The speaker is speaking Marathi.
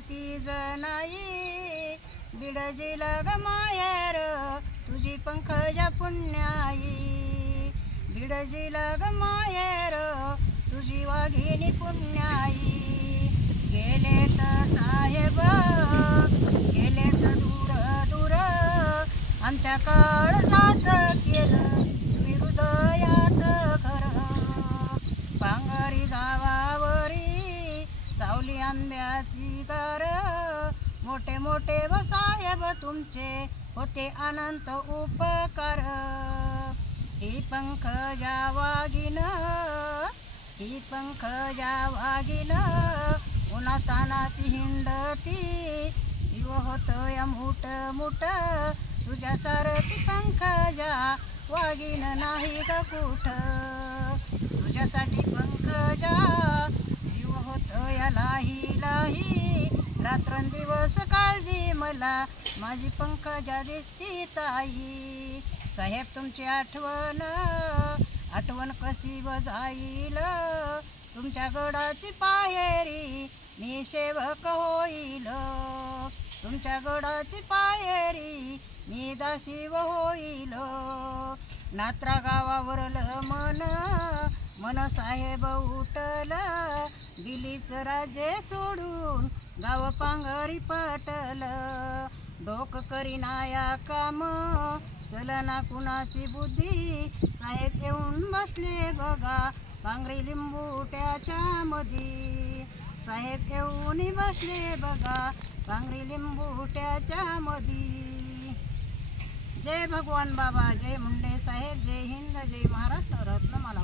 तीज नाही बिडजिला ग माहेर तुझी पंकजा पुण्याई बिडजिला ग माहेर तुझी वाघिणी पुण्याई गेले तर साहेब गेले तर दूर दूर आमच्या काळजात केलं तुम्ही हृदयात घर पांगरी गावावरी सावली आंब्याची गार मोठे मोठे व साहेब तुमचे होते अनंत उपकार ही पंकजा वाघीण ही पंकजा वाघीण उन्हातानाची हिंडती जीव होतोय मूठ मूठ तुझ्या सारखी पंकजा वाघीण नाही ग कुठ तुझ्यासाठी पंकजा जीव होतोय लाही लाही रात्रंदिवस काळजी मला माझी पंकजा दिसती ताई साहेब तुमची आठवण कशी व जाईल तुमच्या गडाची पायरी मी सेवक होईल तुमच्या गडाची पायरी मी दासी व होईल नात्रा गावावरलं मन साहेब उठल दिल्लीच राज्य सोडून गाव पांगरी पटल डोक करीनाया काम चलना कुणाची बुद्धी साहेब येऊन बसले बघा पांगरी लिंबूट्याच्या मधी साहेब येऊन बसले बघा पांगरी लिंबूट्याच्या मधी जय भगवान बाबा जय मुंडे साहेब जय हिंद जय महाराष्ट्र रत्न मला